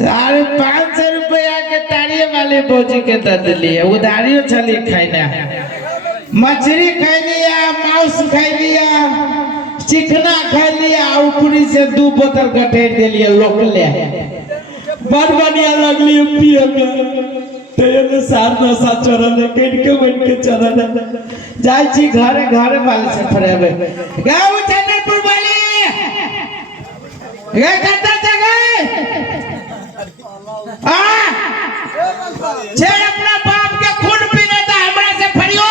साढ़े 500 रुपया के तारिये वाले भौजी के दे दिलिए। उधारियों चली खाइना, मछली खाई लिया, मांस खाई लिया, चिकना खाई लिया, ऊपरी से 2 बोतल गठेर दिलिए लोकले। बड़ बढ़िया लगली पिए में। तेरे सार न सा चरन केट के बैठ के चरन जाई छी घरे घरे वाले से फरेबे। गाँव चंद्रपुर वाले ये करता जगह छे अपना बाप के खून पीने ता हमरा से फरियो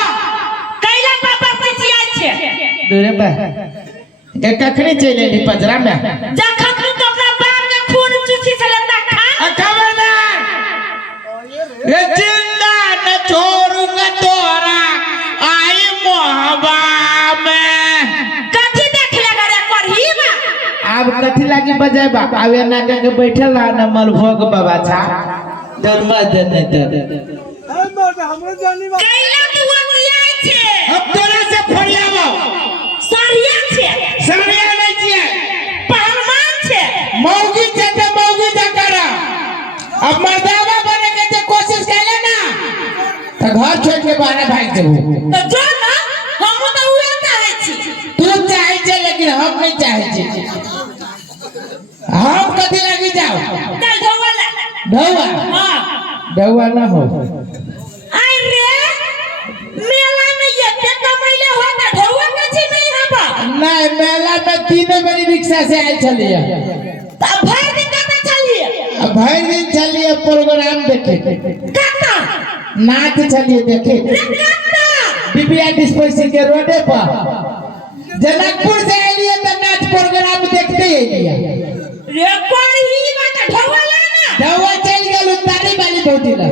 कैला पापा पचिया छे दूरे बा ए कखनी चले ली पजरा में जखन तू अपना बाप के खून चूसी से लेता खा खबरदार ये जिंदा न छोड़ूंगा तोरा आई मोहब्बा में कथी देख लेगा रे पढ़ी में अब कथी लागी बजाइबा आवे ना के बैठल रहा न मलभोग बाबा छा डर मत दे हमरो जानी बा कैला तू किया छे अब तोरा से फरियाबो सरिया छे सरिया नहीं छे पहलवान छे मौगी छे ते मौगी जकरा अब मर्दावा बने के ते कोशिश कैले ना त घर छोड़ के बाहर भाग जेबो तो जो ना हम तो उहे चाहे छी तू चाहे छे लेकिन हम नहीं चाहे छी हम कथी लगी जाओ चल ढोला ढौआ हां ढौआ ना हो आई रे मेला में ये कमैले हो ना ढोआ कछि नहीं हबा नहीं मेला में 3 बड़ी रिक्शा से आए चलिए त भर दिन कत चलिए अब भाई दिन चलिए प्रोग्राम देखे कत नाच चलिए देखे कत बिबिया डिस्पोजिशन के रोडे पर जनकपुर से आइए तो नाच प्रोग्राम देखते आइए रे पढ़ी में त ढोला ना ढौआ चल गेल तारी वाली भौजी ला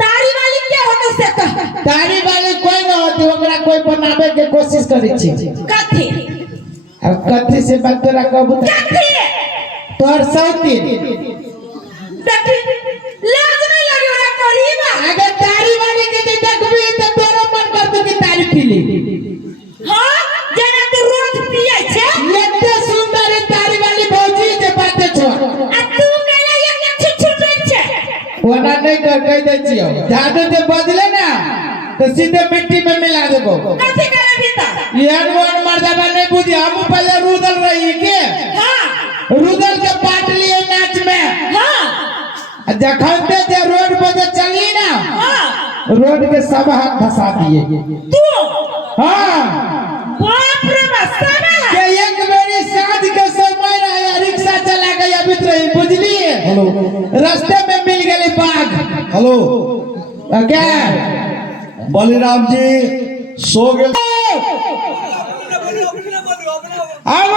तारी वाली के होने से कह तारी वाली कोई ना होती ओकरा कोई बनावे के कोशिश करी छी कथी अब कथी से बात तोरा कहबू कथी तोर सौती देखी लाज नहीं लगे रे पढ़ी में अगर तारी वाली के देखबी तो तोरा मन करतू कि तारी पीली हां जना तू रोज पिए छे इतने सुंदर तारी वाली भौजी के बात छोड़ आ तू कहला ये छुछुटे छे ओना नहीं कह दे छियो जादू से बदले ना तो सीधे मिट्टी में मिला देबो कथी करे भीतर यार वन मर्दाबा नहीं बुझी हम पहले रुदल रही के हां रुदल के पाट लिए नाच में हां जखन ते रोड पर चली ना हां रोड के सब हाथ फंसा दिए तू हाँ बाप रे बसना के एक मेरी साथ के समय आया रिक्शा चला गया मित्र बुझलिए हेलो रास्ते में मिल गई बाघ हेलो क्या बलिराम जी सो गेल अब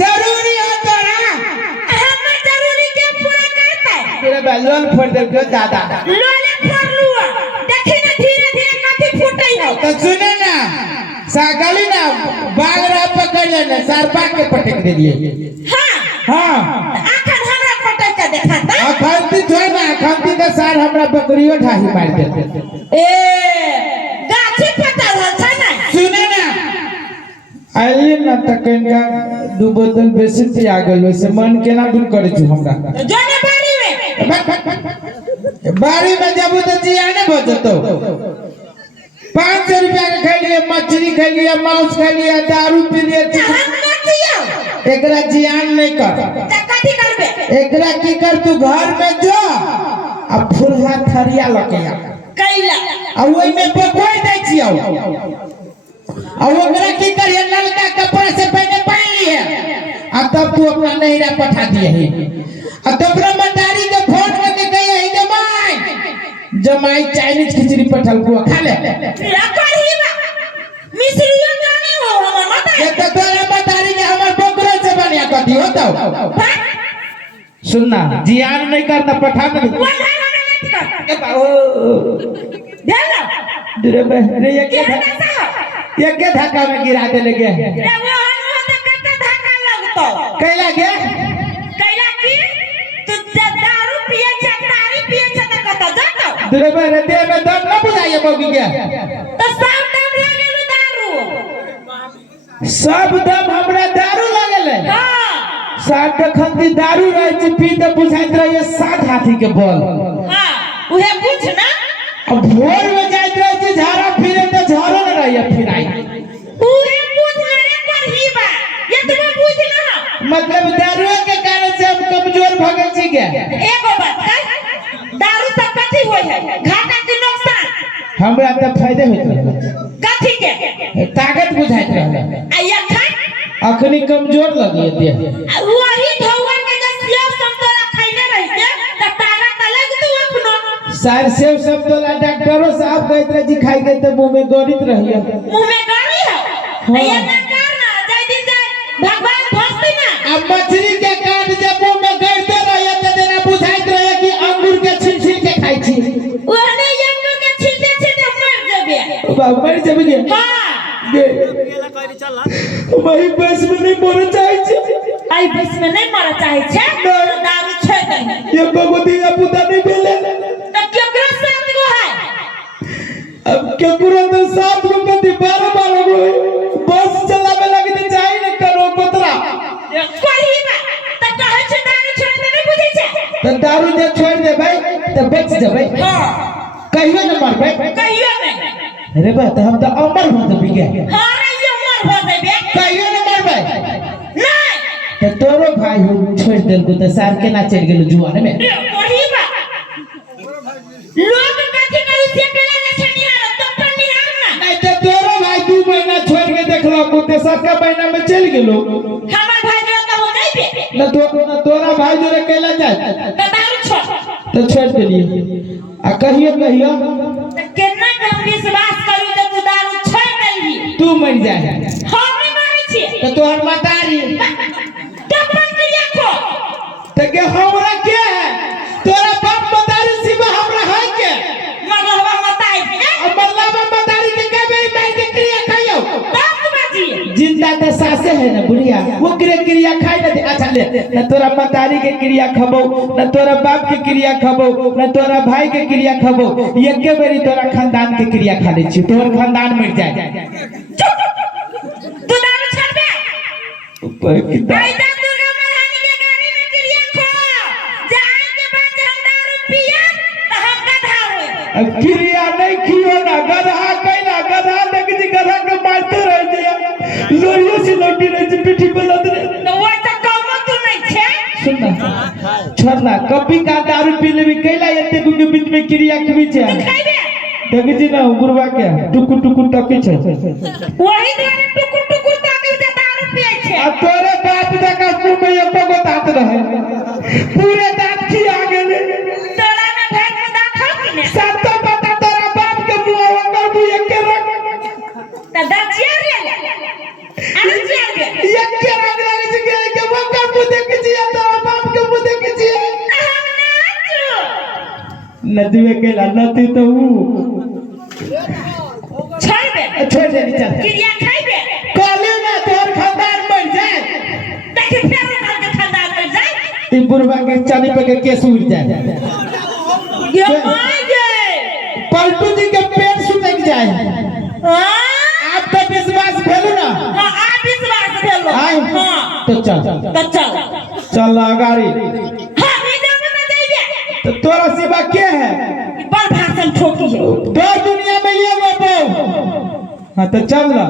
जरूरी है तोरा हमर जरूरी के पूरा करते तेरे बैलोन फोड़ दे के दादा लोले फोड़ लुआ देखी ना धीरे धीरे कथी फूटै है तो सुने ना सागली ना बाघ रहा पकड़ लेना सरपा के पटक दे दिए हां हाँ आखन हमरा फटै के देखाता अखंती छोड़ ना अखंती का सार हमरा बकरियों ढाही मार देते ए गाछी पता हो छै ना सुने ना आइए ना तकनका 2 बोतल बेसी थी आ गेल वैसे मन केना दूर करे छु हमरा जोने बाड़ी में जब तो जिया ने बचतो 500 रुपया के खाई लिए मछली खाई लिए मांस खाई लिए दारू पी लिए हम न दियो एकरा जियान नहीं कर त कथी करबे एकरा की कर तू घर में जो अब फुलहा थरिया लकैया कैला आ ओई में बकोई दै छियो आ ओकरा की करिए ललका कपड़ा से पहने पानी लिए आ तब तू अपना नहिरा पठा दिए है आ तोरा मंदारी के फोन करके कहिए है जमाई चाइनीज खिचड़ी पठल को खा ले रखही बा मिस्रियो जाने हो हमर माता ये तो तोरा मंदारी के हमर बकरा से बनिया कथी होतो सुनना जियान नहीं करना पठा दे ए बाओ ध्यान दूरे में रे ये के धक्का में गिरा दे लगे रे वो तो कत धक्का लगतो कैला के कैला की तू दारू पिए छ तारी पिए छ त कत जातो दूरे में रे दे में दम न बुझाइए मौगी के तो सब दम लागेलु दारू सब दम हमरा दारू लागल है हां सात खंती दारू रहे छी पी त बुझाइत रहे 7 हाथी के बल। हां उहे पूछ ना। अब भोर में जाइत रहे छी झाड़ा फिरे त झाड़ो न रहे फिराई। उहे पूछ ना रे पढ़ी बा ये तुम पूछ ना। मतलब दारू के कारण से हम कमजोर भ गए छी के। एगो बात कह दारू से कथी होय है घाटा की नुकसान। हमरा त फायदे होइत रहे। कथी के ताकत बुझाइत रहे। आ ये खा अखनी कमजोर लगी देह। वही ढौआ के जे सेव संतोला खइले रहिते त ताकत अलग तू अपनो। सार सेव संतोला डॉक्टरों साहब कहत रहे जी खाई गए त मुंह में गड़ित रहिए। मुंह में गाड़ी है ये ना करना जय दिन जय भगवान भस्ती ना। अब मछली के काट जब मुंह में गड़ते रहिए त देना बुझाइत रहे कि अंगूर के छिल के खाई छी। ओने अंगूर के छिलते मर जेबे। बाबा मर जेबे के। हां गेला कहली चल वही बस में नहीं मर चाहे छे। आई बस में नहीं मर चाहे छे तो दारू छोड़ दे। ये भगवती पुता नहीं भेले त केकरा साथ गो है। अब केकरा तो 7 गो कति 12 गो बस चलावे लगे त जाई न करो कोतरा। कोई बा त कहे छे दारू छोड़ दे नहीं बुझे छे। त दारू जे छोड़ दे भाई त बच जेबै। हां कहियो न मरबै। कहियो नहीं। अरे बा त हम त अमर हो जबी के। हां रे ये मर हो जेबे। कहियो न मरबै। नहीं त तोरो भाई हो छोड़ देल को त सार केना चल गेलो जुआन में। कोई बा लोग कथी करू से केला ने छनिहार तो पर निहार ना। नहीं त तोरो भाई 2 महीना छोड़ के देखलो को त 7 महीना में चल गेलो। हमर भाई जो तो हो जाइबे न तोरा भाई जो अकेला जाए त दारू छोड़ तो छोड़ देलिए। आ कहियो त केना हम विश्वास करू जे तू दारू छोड़ देली। तू मर जाए हम नहीं मारै छी तो तोहर मतारी तो पर क्रिया को तो के हमरा के है तोरा बाप मतारी सिवा हमरा है के। मरलवा मताई के अब मरलवा मतारी के कबे मार के क्रिया खायो। बाप बाजी जिंदा तो सासे है ना बुढ़िया वो क्रिया खाई ना दे। अच्छा ले न तोरा मतारी के क्रिया खबो न तोरा बाप के क्रिया खबो न तोरा भाई के क्रिया खबो एके बेरी तोरा खानदान के क्रिया खा ले छी तोहर खानदान मर जाए। तू दारू छोड़बे ऊपर की आइदा दुर्गा महारानी के गाड़ी में क्रिया खो जाए के बाद हम दारू पिया त हम गधा होई। अब क्रिया नहीं कियो ना गधा कैला गधा देख जी गधा के मारते रह जाए लोरियो से लौटी रह जी पीठी पे लद रे। तो वो त कम तू नहीं छे। सुनना छोड़ना कभी का दारू पी लेबी कैला एते के बीच में क्रिया खबी छे। तू खाइबे देख जी ना गुरबा के टुकु टुकु टके छे। वही द्वारे टुकुर टुकुर ताकि से दारू पिए छे। आ तोरे बाप जका मुंह में एको गो दांत रहे पूरे दांत खिया गेले। तोरा में भेड़ में दांत हो कि ने सब तो पता तोरा बाप के मुंह ओकर मुंह एके रंग त दाचिया रे अरे चिया रे एके रंग रहे छी के ओकर मुंह देख जी तोरा बाप के मुंह देख जी नदीवे के लती तो छोड़ दे चल क्रिया खाइबे कहले ना तोर खानदान मर जाए ताकि फेर घर के खानदान मर जाए। ई बुढ़वा के चाली पे के केस उड़ जाए। ये माय गे पलटू जी के पेट सुतक जाए। हां आप तो विश्वास भेलु ना। हां आ विश्वास भेलो। हां तो चल तो चल चल गाड़ी हां ई जगह में जाइबे तो तोरा सिवा के है बड़ भाषण ठोकी है दो दुनिया में ये वो हां तो चल ना।